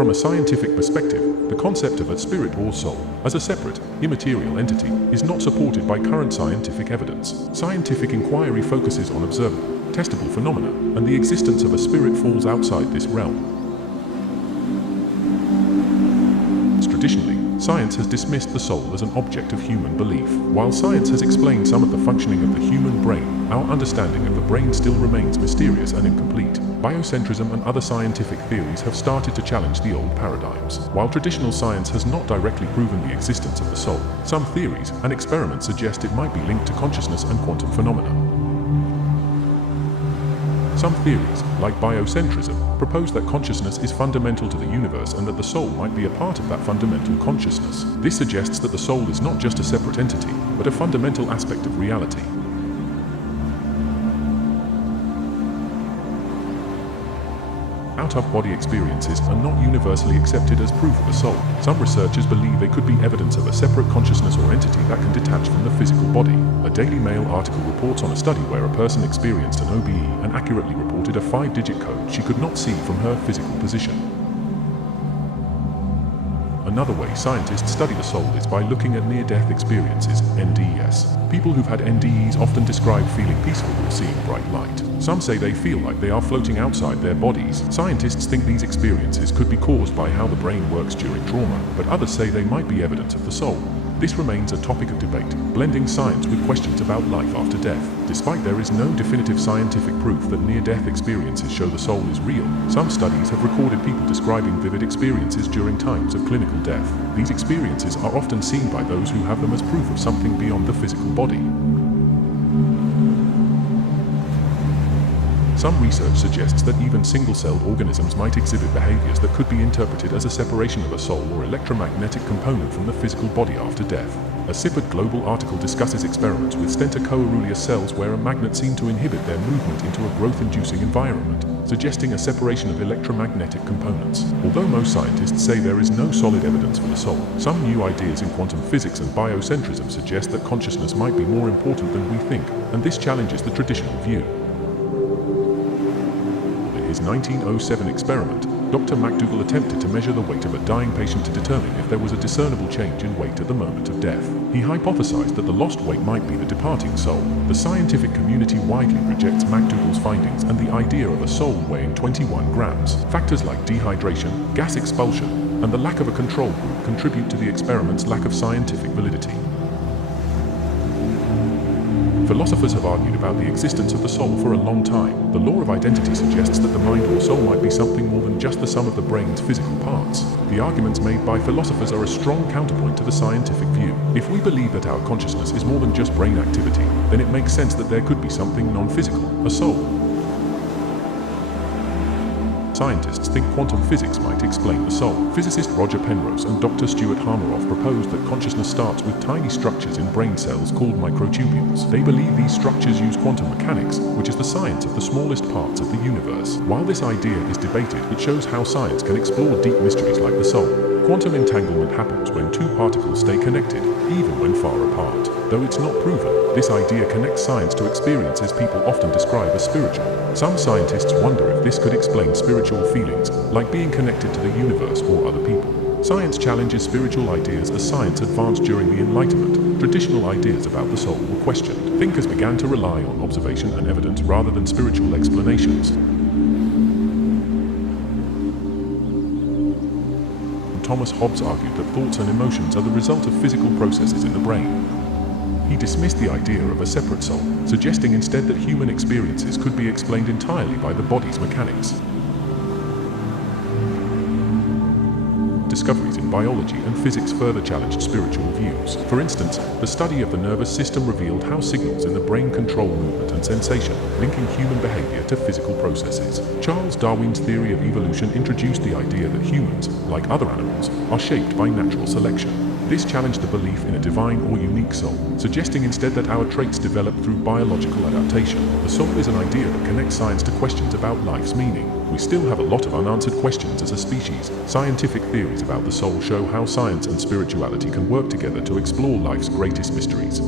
From a scientific perspective, the concept of a spirit or soul, as a separate, immaterial entity, is not supported by current scientific evidence. Scientific inquiry focuses on observable, testable phenomena, and the existence of a spirit falls outside this realm. Traditionally, science has dismissed the soul as an object of human belief. While science has explained some of the functioning of the human brain, our understanding of the brain still remains mysterious and incomplete. Biocentrism and other scientific theories have started to challenge the old paradigms. While traditional science has not directly proven the existence of the soul, some theories and experiments suggest it might be linked to consciousness and quantum phenomena. Some theories, like biocentrism, propose that consciousness is fundamental to the universe and that the soul might be a part of that fundamental consciousness. This suggests that the soul is not just a separate entity, but a fundamental aspect of reality. Out-of-body experiences are not universally accepted as proof of a soul. Some researchers believe they could be evidence of a separate consciousness or entity that can detach from the physical body. A Daily Mail article reports on a study where a person experienced an OBE and accurately reported a 5-digit code she could not see from her physical position. Another way scientists study the soul is by looking at near-death experiences, NDEs. People who've had NDEs often describe feeling peaceful or seeing bright light. Some say they feel like they are floating outside their bodies. Scientists think these experiences could be caused by how the brain works during trauma, but others say they might be evidence of the soul. This remains a topic of debate, blending science with questions about life after death. Despite there is no definitive scientific proof that near-death experiences show the soul is real, some studies have recorded people describing vivid experiences during times of clinical death. These experiences are often seen by those who have them as proof of something beyond the physical body. Some research suggests that even single-celled organisms might exhibit behaviors that could be interpreted as a separation of a soul or electromagnetic component from the physical body after death. A CIPRD Global article discusses experiments with Stentor-coeruleus cells where a magnet seemed to inhibit their movement into a growth-inducing environment, suggesting a separation of electromagnetic components. Although most scientists say there is no solid evidence for the soul, some new ideas in quantum physics and biocentrism suggest that consciousness might be more important than we think, and this challenges the traditional view. In his 1907 experiment, Dr. McDougall attempted to measure the weight of a dying patient to determine if there was a discernible change in weight at the moment of death. He hypothesized that the lost weight might be the departing soul. The scientific community widely rejects McDougall's findings and the idea of a soul weighing 21 grams. Factors like dehydration, gas expulsion, and the lack of a control group contribute to the experiment's lack of scientific validity. Philosophers have argued about the existence of the soul for a long time. The law of identity suggests that the mind or soul might be something more than just the sum of the brain's physical parts. The arguments made by philosophers are a strong counterpoint to the scientific view. If we believe that our consciousness is more than just brain activity, then it makes sense that there could be something non-physical, a soul. Scientists think quantum physics might explain the soul. Physicist Roger Penrose and Dr. Stuart Hameroff proposed that consciousness starts with tiny structures in brain cells called microtubules. They believe these structures use quantum mechanics, which is the science of the smallest parts of the universe. While this idea is debated, it shows how science can explore deep mysteries like the soul. Quantum entanglement happens when two particles stay connected, even when far apart. Though it's not proven, this idea connects science to experiences people often describe as spiritual. Some scientists wonder if this could explain spiritual feelings, like being connected to the universe or other people. Science challenges spiritual ideas as science advanced during the Enlightenment. Traditional ideas about the soul were questioned. Thinkers began to rely on observation and evidence rather than spiritual explanations. Thomas Hobbes argued that thoughts and emotions are the result of physical processes in the brain. He dismissed the idea of a separate soul, suggesting instead that human experiences could be explained entirely by the body's mechanics. Discoveries in biology and physics further challenged spiritual views. For instance, the study of the nervous system revealed how signals in the brain control movement and sensation, linking human behavior to physical processes. Charles Darwin's theory of evolution introduced the idea that humans, like other animals, are shaped by natural selection. This challenged the belief in a divine or unique soul, suggesting instead that our traits develop through biological adaptation. The soul is an idea that connects science to questions about life's meaning. We still have a lot of unanswered questions as a species. Scientific theories about the soul show how science and spirituality can work together to explore life's greatest mysteries.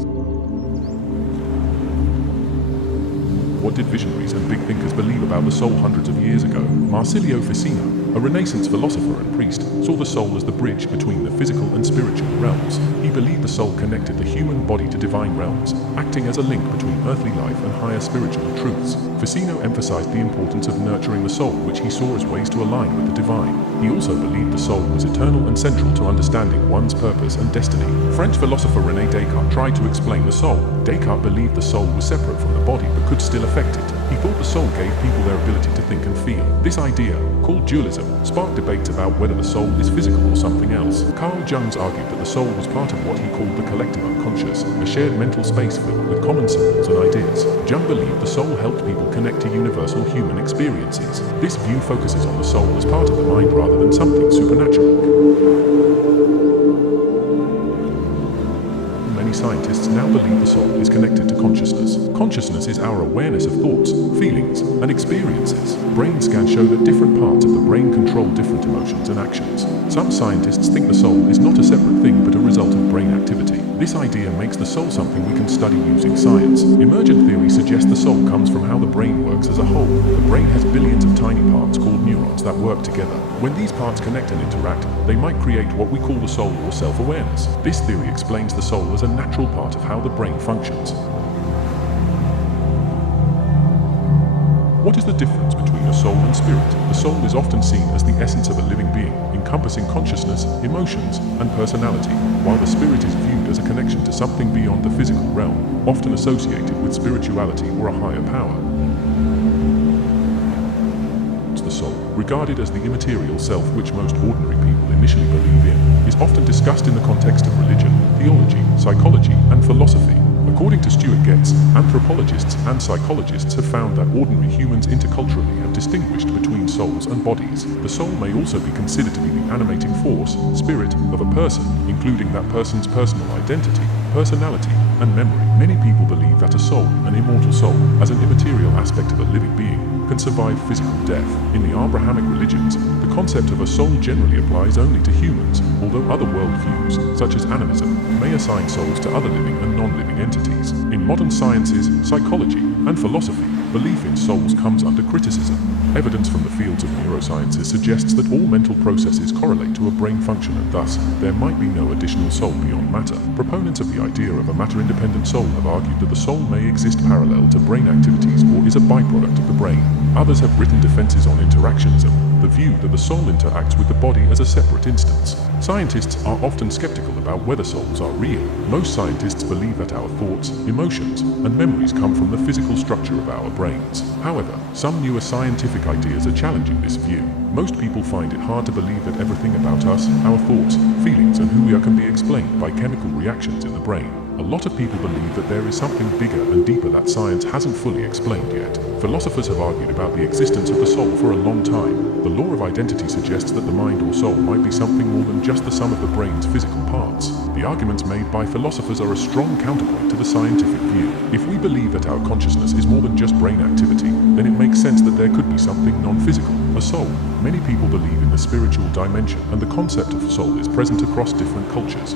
What did visionaries and big thinkers believe about the soul hundreds of years ago? Marsilio Ficino, a Renaissance philosopher and priest, saw the soul as the bridge between the physical and spiritual realms. He believed the soul connected the human body to divine realms, acting as a link between earthly life and higher spiritual truths. Ficino emphasized the importance of nurturing the soul, which he saw as ways to align with the divine. He also believed the soul was eternal and central to understanding one's purpose and destiny. French philosopher René Descartes tried to explain the soul. Descartes believed the soul was separate from the body but could still affect it. He thought the soul gave people their ability to think and feel. This idea, called dualism, sparked debates about whether the soul is physical or something else. Carl Jung argued that the soul was part of what he called the collective unconscious, a shared mental space filled with common symbols and ideas. Jung believed the soul helped people connect to universal human experiences. This view focuses on the soul as part of the mind rather than something supernatural. Many scientists now believe the soul is connected to consciousness. Consciousness is our awareness of thoughts, feelings, and experiences. Brain scans show that different parts of the brain control different emotions and actions. Some scientists think the soul is not a separate thing but a result of brain activity. This idea makes the soul something we can study using science. Emergent theory suggests the soul comes from how the brain works as a whole. The brain has billions of tiny parts called neurons that work together. When these parts connect and interact, they might create what we call the soul or self-awareness. This theory explains the soul as a natural part of how the brain functions. What is the difference between a soul and spirit? The soul is often seen as the essence of a living being, encompassing consciousness, emotions, and personality, while the spirit is viewed as a connection to something beyond the physical realm, often associated with spirituality or a higher power. The soul, regarded as the immaterial self which most ordinary people initially believe in, is often discussed in the context of religion, theology, psychology, and philosophy. According to Stuart Getz, anthropologists and psychologists have found that ordinary humans interculturally have distinguished between souls and bodies. The soul may also be considered to be the animating force, spirit, of a person, including that person's personal identity, personality, and memory. Many people believe that a soul, an immortal soul, as an immaterial aspect of a living being, can survive physical death. In the Abrahamic religions, the concept of a soul generally applies only to humans, although other worldviews, such as animism, may assign souls to other living and non-living entities. In modern sciences, psychology, and philosophy, belief in souls comes under criticism. Evidence from the fields of neurosciences suggests that all mental processes correlate to a brain function and thus, there might be no additional soul beyond matter. Proponents of the idea of a matter-independent soul have argued that the soul may exist parallel to brain activities or is a byproduct of the brain. Others have written defenses on interactionism, the view that the soul interacts with the body as a separate instance. Scientists are often skeptical about whether souls are real. Most scientists believe that our thoughts, emotions, and memories come from the physical structure of our brains. However, some newer scientific ideas are challenging this view. Most people find it hard to believe that everything about us, our thoughts, feelings, and who we are can be explained by chemical reactions in the brain. A lot of people believe that there is something bigger and deeper that science hasn't fully explained yet. Philosophers have argued about the existence of the soul for a long time. The law of identity suggests that the mind or soul might be something more than just the sum of the brain's physical parts. The arguments made by philosophers are a strong counterpoint to the scientific view. If we believe that our consciousness is more than just brain activity, then it makes sense that there could be something non-physical, a soul. Many people believe in the spiritual dimension, and the concept of soul is present across different cultures.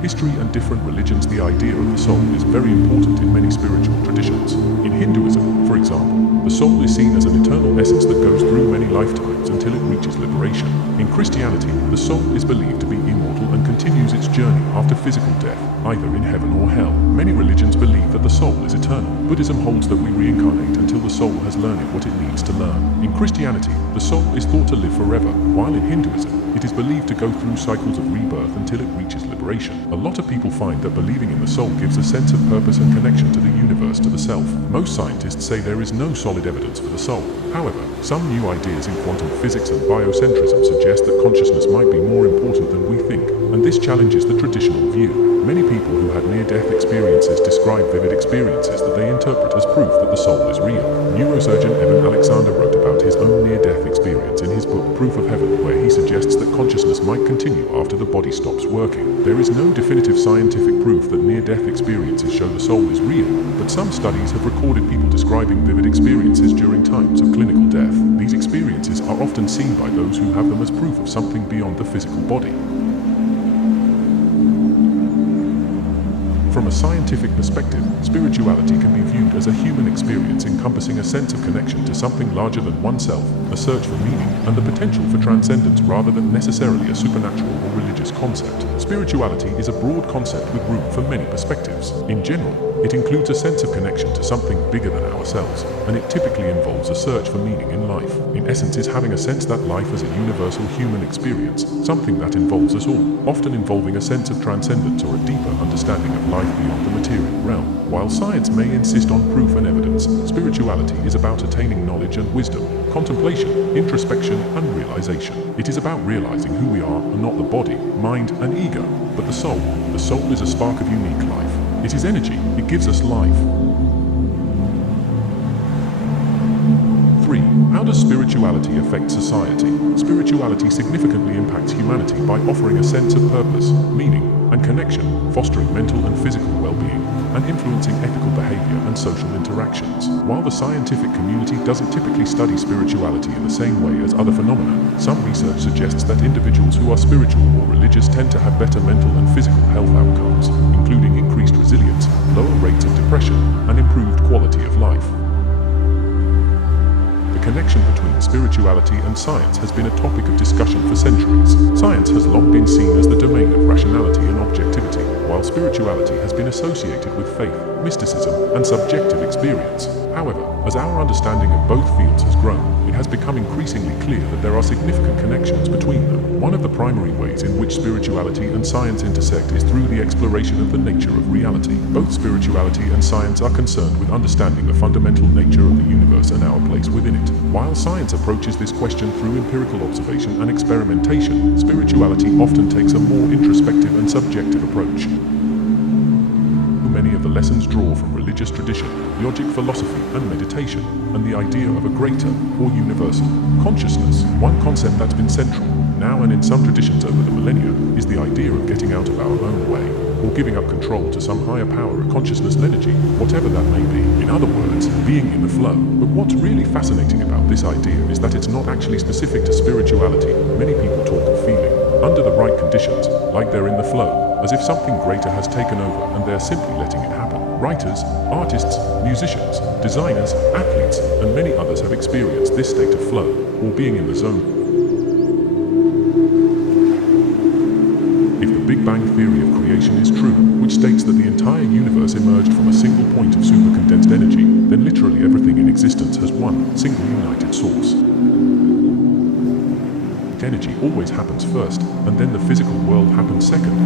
History and different religions, the idea of the soul is very important in many spiritual traditions. In Hinduism, for example, the soul is seen as an eternal essence that goes through many lifetimes until it reaches liberation. In Christianity, the soul is believed to be immortal and continues its journey after physical death, either in heaven or hell. Many religions believe that the soul is eternal. Buddhism holds that we reincarnate until the soul has learned what it needs to learn. In Christianity, the soul is thought to live forever, while in Hinduism, it is believed to go through cycles of rebirth until it reaches liberation. A lot of people find that believing in the soul gives a sense of purpose and connection to the universe, to the self. Most scientists say there is no solid evidence for the soul. However, some new ideas in quantum physics and biocentrism suggest that consciousness might be more important than we think, and this challenges the traditional view. Many people who had near-death experiences describe vivid experiences that they interpret as proof that the soul is real. Neurosurgeon Evan Alexander wrote about his own near-death experience in his book Proof of Heaven, where he suggests that consciousness might continue after the body stops working. There is no definitive scientific proof that near-death experiences show the soul is real, but some studies have recorded people describing vivid experiences during times of clinical death. These experiences are often seen by those who have them as proof of something beyond the physical body. From a scientific perspective, spirituality can be viewed as a human experience encompassing a sense of connection to something larger than oneself, a search for meaning, and the potential for transcendence rather than necessarily a supernatural or religious concept. Spirituality is a broad concept with room for many perspectives. In general, it includes a sense of connection to something bigger than ourselves, and it typically involves a search for meaning in life. In essence, is having a sense that life is a universal human experience, something that involves us all, often involving a sense of transcendence or a deeper understanding of life beyond the material realm. While science may insist on proof and evidence, spirituality is about attaining knowledge and wisdom, contemplation, introspection, and realization. It is about realizing who we are and not the body, mind, and ego, but the soul. The soul is a spark of unique life. It is energy. It gives us life. 3. How does spirituality affect society? Spirituality significantly impacts humanity by offering a sense of purpose, meaning, and connection, fostering mental and physical well-being, and influencing ethical behavior and social interactions. While the scientific community doesn't typically study spirituality in the same way as other phenomena, some research suggests that individuals who are spiritual or religious tend to have better mental and physical health outcomes, including increased resilience, lower rates of depression, and improved quality of life. The connection between spirituality and science has been a topic of discussion for centuries. Science has long been seen as the domain of rationality and objectivity, while spirituality has been associated with faith, mysticism, and subjective experience. However, as our understanding of both fields has grown, it has become increasingly clear that there are significant connections between them. One of the primary ways in which spirituality and science intersect is through the exploration of the nature of reality. Both spirituality and science are concerned with understanding the fundamental nature of the universe and our place within it. While science approaches this question through empirical observation and experimentation, spirituality often takes a more introspective and subjective approach. Many of the lessons draw from religious tradition, logic, philosophy, and meditation, and the idea of a greater, or universal, consciousness. One concept that's been central, now and in some traditions over the millennia, is the idea of getting out of our own way, or giving up control to some higher power or consciousness energy, whatever that may be. In other words, being in the flow. But what's really fascinating about this idea is that it's not actually specific to spirituality. Many people talk of feeling, under the right conditions, like they're in the flow, as if something greater has taken over and they're simply letting it happen. Writers, artists, musicians, designers, athletes, and many others have experienced this state of flow, or being in the zone. If the Big Bang theory of creation is true, which states that the entire universe emerged from a single point of supercondensed energy, then literally everything in existence has one single united source. Energy always happens first, and then the physical world happens second.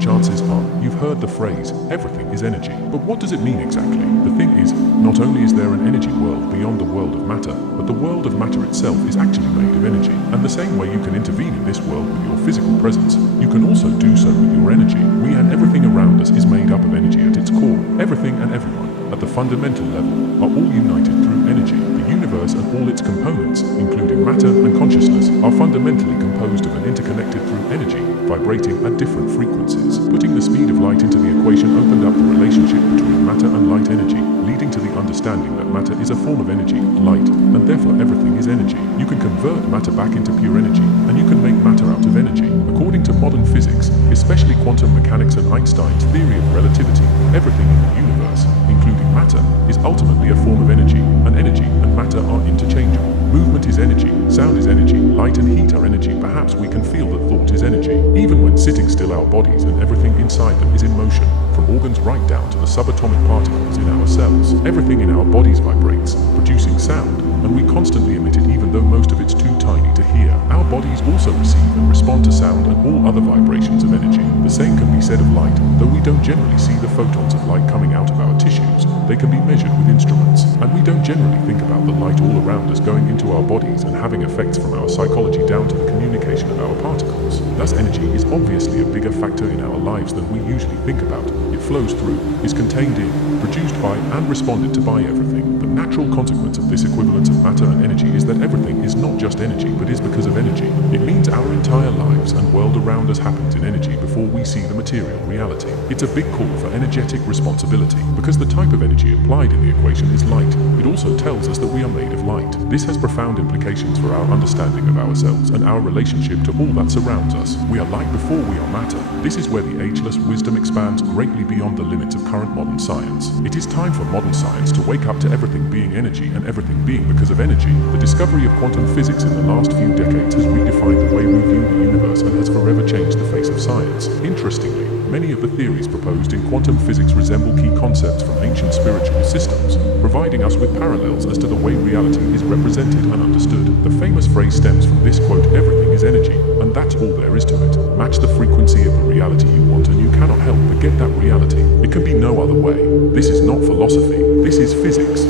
Chances are, you've heard the phrase, everything is energy. But what does it mean exactly? The thing is, not only is there an energy world beyond the world of matter, but the world of matter itself is actually made of energy. And the same way you can intervene in this world with your physical presence, you can also do so with your energy. We and everything around us is made up of energy at its core. Everything and everyone, at the fundamental level, are all united through energy. The universe and all its components, including matter and consciousness, are fundamentally composed of and interconnected through energy, vibrating at different frequencies. Putting the speed of light into the equation opened up the relationship between matter and light energy, leading to the understanding that matter is a form of energy, light, and therefore everything is energy. You can convert matter back into pure energy, and you can make matter out of energy. According to modern physics, especially quantum mechanics and Einstein's theory of relativity, everything in the universe, including matter, is ultimately a form of energy, and energy and matter are interchangeable. Movement is energy, sound is energy, light and heat are energy. Perhaps we can feel that thought is energy. Even when sitting still, our bodies and everything inside them is in motion, from organs right down to the subatomic particles in our cells. Everything in our bodies vibrates, producing sound, and we constantly emit it even though most of it's too tiny to hear. Our bodies also receive and respond to sound and all other vibrations of energy. The same can be said of light, though we don't generally see the photons of light coming out of our tissues. They can be measured with instruments, and we don't generally think about the light all around us going into our bodies and having effects from our psychology down to the communication of our particles. Thus, energy is obviously a bigger factor in our lives than we usually think about. It flows through, is contained in, produced by, and responded to by everything. The natural consequence of this equivalence of matter and energy is that everything is not just energy but is because of energy. It means our entire lives, lives and world around us happens in energy before we see the material reality. It's a big call for energetic responsibility, because the type of energy implied in the equation is light. It also tells us that we are made of light. This has profound implications for our understanding of ourselves and our relationship to all that surrounds us. We are light before we are matter. This is where the ageless wisdom expands greatly beyond the limits of current modern science. It is time for modern science to wake up to everything being energy and everything being because of energy. The discovery of quantum physics in the last few decades has redefined the way we view the universe and has forever changed the face of science. Interestingly, many of the theories proposed in quantum physics resemble key concepts from ancient spiritual systems, providing us with parallels as to the way reality is represented and understood. The famous phrase stems from this quote, "Everything is energy, and that's all there is to it." Match the frequency of the reality you want and you cannot help but get that reality. It can be no other way. This is not philosophy, this is physics.